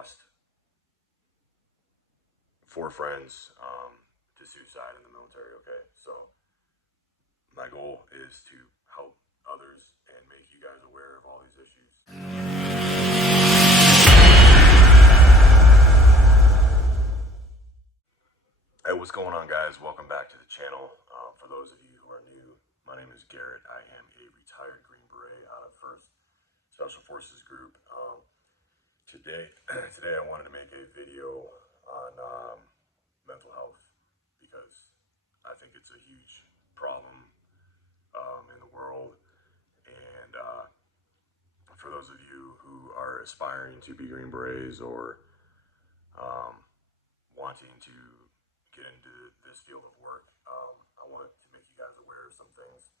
lost 4 friends to suicide in the military, okay? So my goal is to help others and make you guys aware of all these issues. Hey, what's going on, guys? Welcome back to the channel. For those of you who are new, my name is Garrett. I am a retired Green Beret out of 1st Special Forces Group. Today I wanted to make a video on mental health because I think it's a huge problem in the world. And for those of you who are aspiring to be Green Berets or wanting to get into this field of work, I wanted to make you guys aware of some things.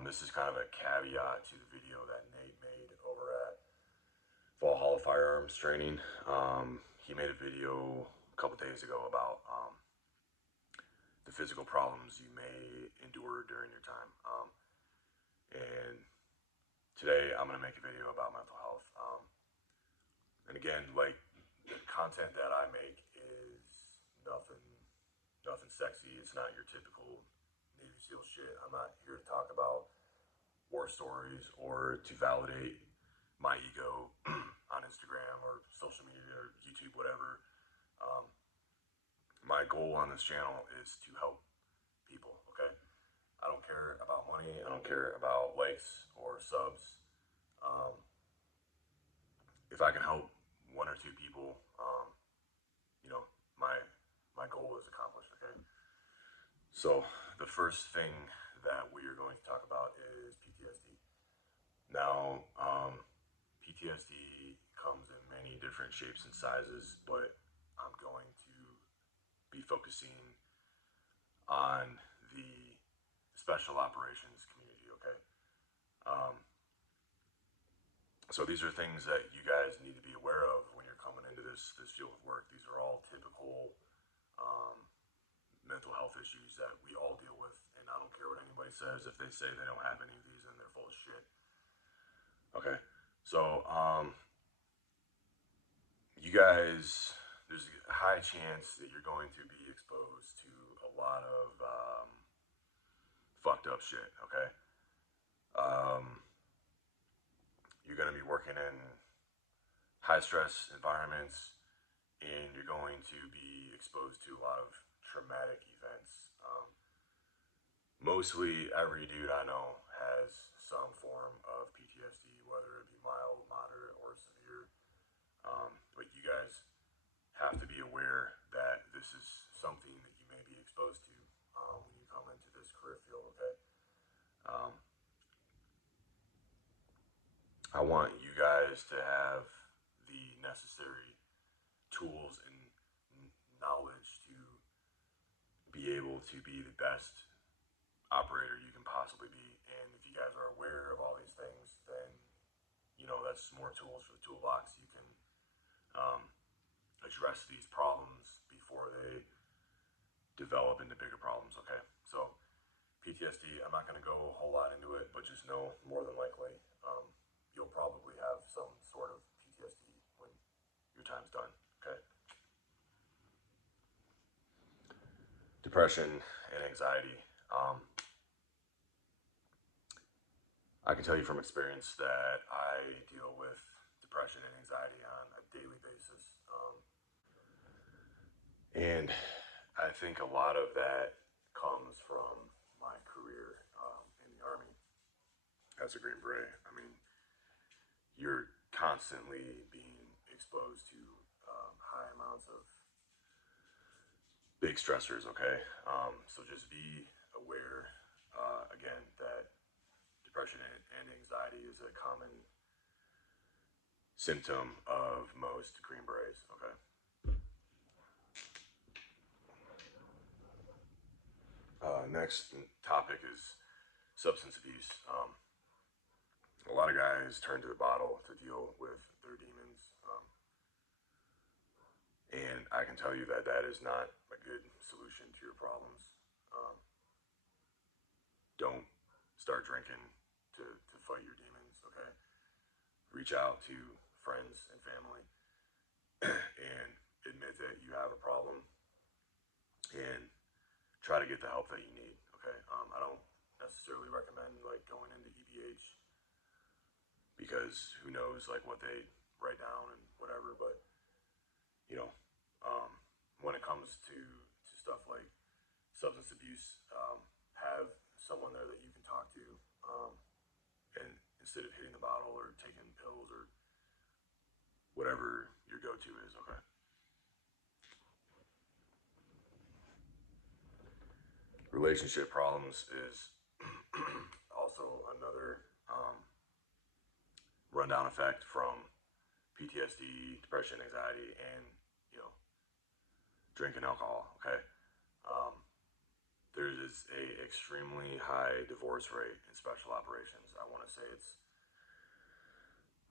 This is kind of a caveat to the video that Nate made over at Valhalla Firearms Training. He made a video a couple days ago about the physical problems you may endure during your time. And today I'm going to make a video about mental health. And again, like, the content that I make is nothing sexy. It's not your typical Navy SEAL shit. I'm not here to talk about war stories or to validate my ego on Instagram or social media or YouTube, whatever. My goal on this channel is to help people, okay? I don't care about money. I don't care about likes or subs. If I can help 1 or 2 people, my goal is accomplished, okay? So the first thing that we are going to talk about is PTSD. Now, PTSD comes in many different shapes and sizes, but I'm going to be focusing on the special operations community, okay? So these are things that you guys need to be aware of when you're coming into this field of work. These are all typical mental health issues that we all deal with, and I don't care what anybody says. If they say they don't have any of these, then they're full of shit. Okay, so you guys, there's a high chance that you're going to be exposed to a lot of fucked up shit, okay? You're going to be working in high stress environments, and you're going to be exposed to a lot of traumatic events. Mostly every dude I know has some form of PTSD, whether it be mild, moderate, or severe. But you guys have to be aware that this is something that you may be exposed to when you come into this career field, okay? I want you guys to have the necessary tools and knowledge to be able to be the best operator you can possibly be. And if you guys are aware of all these things, then that's more tools for the toolbox. You can address these problems before they develop into bigger problems, okay? So PTSD, I'm not going to go a whole lot into it, but just know more than likely you'll probably have some sort of PTSD when your time's done, okay? Depression and anxiety. I can tell you from experience that I deal with depression and anxiety on a daily basis. And I think a lot of that comes from my career in the Army as a Green Beret. I mean, you're constantly being exposed to high amounts of big stressors, okay? So just be aware, again, that depression and anxiety is a common symptom of most Green Berets, okay? Next topic is substance abuse. A lot of guys turn to the bottle to deal with their demons. And I can tell you that that is not a good solution to your problems. Don't start drinking to fight your demons, okay? Reach out to friends and family admit that you have a problem and try to get the help that you need. Okay, I don't necessarily recommend like going into EBH because who knows like what they write down and whatever. But you know, when it comes to stuff like substance abuse, have someone there that you can talk to, and instead of hitting the bottle or taking pills or whatever your go-to is. Okay. Relationship problems is also another rundown effect from PTSD, depression, anxiety, and drinking alcohol. Okay, um, there is a extremely high divorce rate in special operations. I want to say it's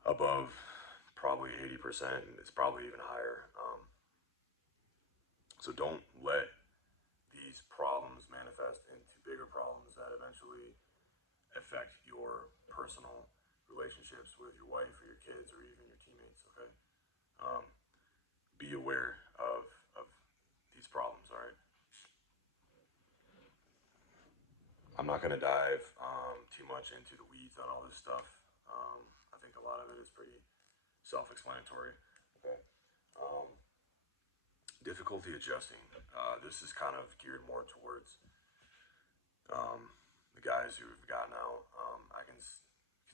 above probably 80%, and it's probably even higher. So don't let these problems manifest into bigger problems that eventually affect your personal relationships with your wife or your kids or even your teammates. Okay, um, be aware of these problems. All right. I'm not going to dive too much into the weeds on all this stuff. I think a lot of it is pretty self-explanatory. Okay. Um, Difficulty adjusting. This is kind of geared more towards the guys who have gotten out. I can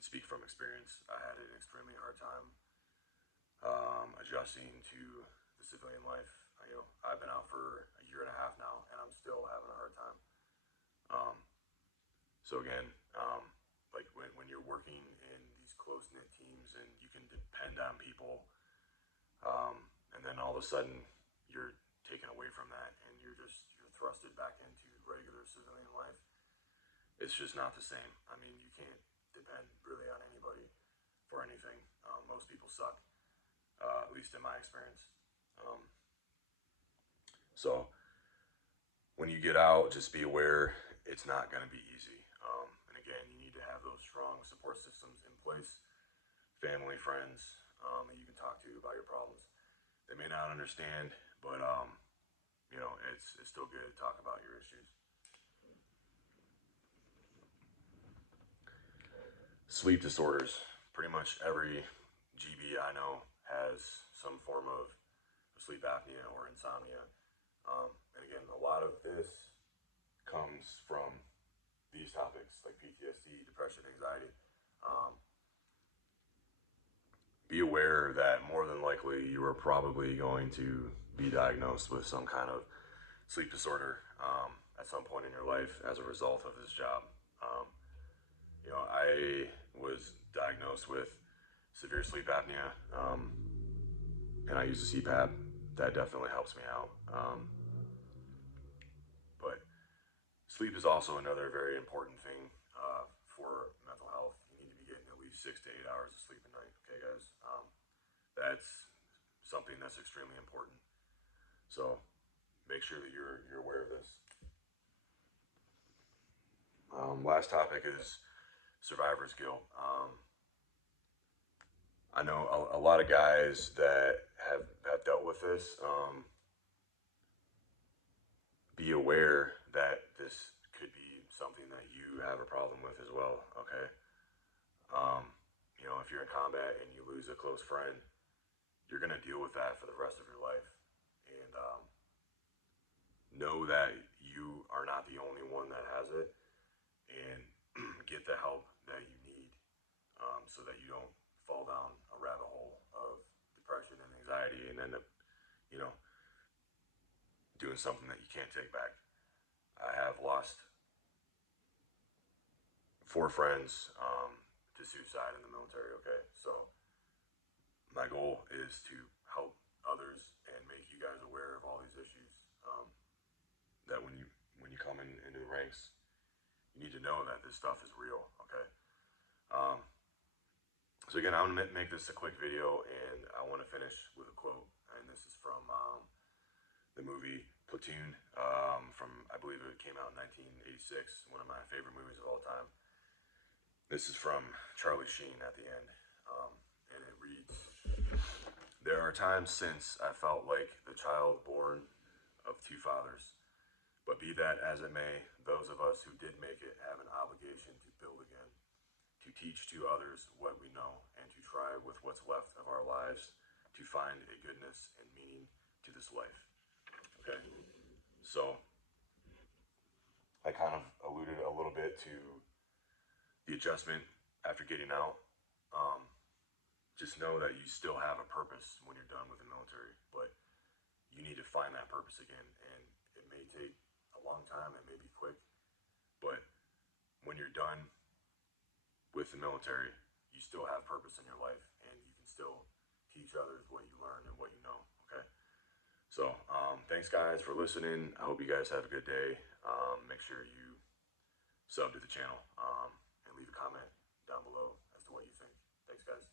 speak from experience. I had an extremely hard time adjusting to the civilian life. I've been out for a year and a half now, and I'm still having a hard time. Um, so again, like when you're working in these close-knit teams and you can depend on people, and then all of a sudden you're taken away from that and you're thrusted back into regular civilian life. It's just not the same. I mean, you can't depend really on anybody for anything. Most people suck, at least in my experience. So when you get out, just be aware it's not going to be easy. And again, you need to have those strong support systems in place, family, friends that you can talk to about your problems. They may not understand, but it's still good to talk about your issues. Sleep disorders. Pretty much every GB I know has some form of sleep apnea or insomnia. And again, a lot of this comes from these topics like PTSD, depression, anxiety. Be aware that more than likely you are probably going to be diagnosed with some kind of sleep disorder at some point in your life as a result of this job. I was diagnosed with severe sleep apnea, and I use a CPAP. That definitely helps me out. But sleep is also another very important thing for mental health. You need to be getting at least 6 to 8 hours of sleep a night. Okay, guys, that's something that's extremely important. So make sure that you're aware of this. Last topic is survivor's guilt. I know a lot of guys that have dealt with this. Be aware that this could be something that you have a problem with as well. Okay. If you're in combat and you lose a close friend, you're gonna deal with that for the rest of your life. And know that you are not the only one that has it, and get the help that you need, so that you don't fall down a rabbit hole of depression and anxiety and end up, doing something that you can't take back. I have lost 4 friends to suicide in the military. Okay, so my goal is to help others and make you guys aware of all these issues. That when you come into the ranks, you need to know that this stuff is real. Okay. So again, I'm gonna make this a quick video, and I want to finish with a quote, and this is from the movie Platoon. From, I believe it came out in 1986, one of my favorite movies of all time. This is from Charlie Sheen at the end, and it reads, "There are are times since I felt like the child born of two fathers. But be that as it may, those of us who did make it have an obligation to build again, to teach to others what we know, and to try with what's left of our lives to find a goodness and meaning to this life. Okay? So, I kind of alluded a little bit to the adjustment after getting out. Um, just know that you still have a purpose when you're done with the military, but you need to find that purpose again. And it may take a long time, it may be quick, but when you're done with the military, you still have purpose in your life, and you can still teach others what you learn and what you know. Okay. So, thanks guys for listening. I hope you guys have a good day. Make sure you sub to the channel and leave a comment down below as to what you think. Thanks guys.